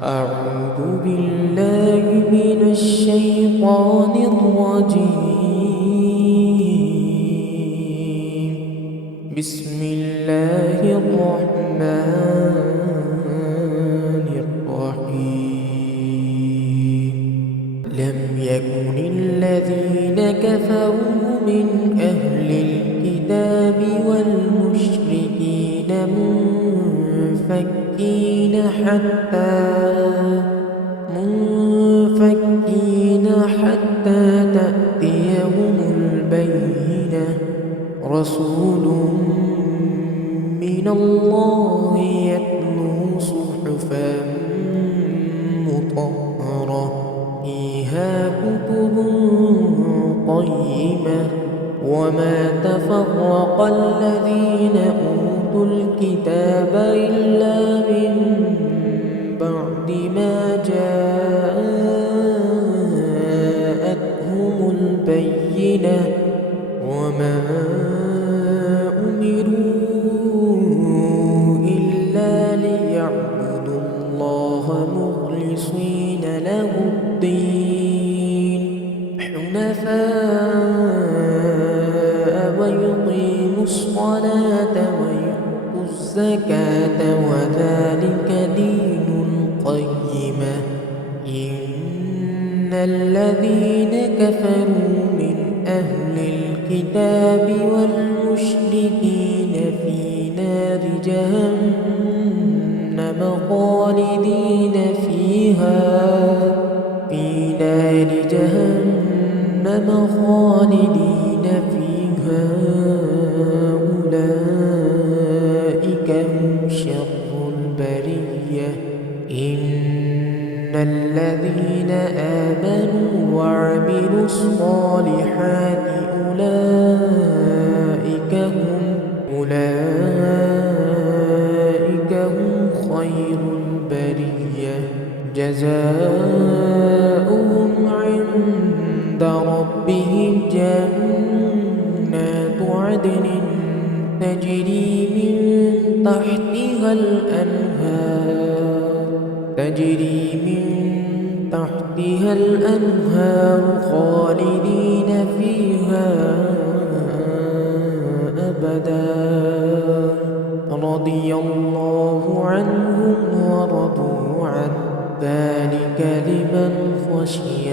أعوذ بالله من الشيطان الرجيم. بسم الله الرحمن الرحيم. لم يكن الذين كفروا من أهل الكتاب والمشركين منفكين حتى تأتيهم البينة. رسول من الله يتلو صحفا مطهرة فيها كتب قيمة. وما تفرق الذين أوتوا الكتاب إلا من بعد ما جاءتهم البينة. وما أمروا إلا ليعبدوا الله مخلصين له الدين حنفاء ويقيموا الصلاة ويؤتوا الزكاة وذلك دين القيمة. إن الذين كفروا من أهل الكتاب والمشركين في نار جهنم خالدين فيها أولئك هم شر البرية. إن الذين آمنوا وعملوا الصالحات أولئك هم خير البرية. جزاؤهم عند ربهم جنات عدن تجري من تحتها الأنهار خالدين فيها أبدا. رضي الله عنهم ورضوا عنه ذلك لمن خشي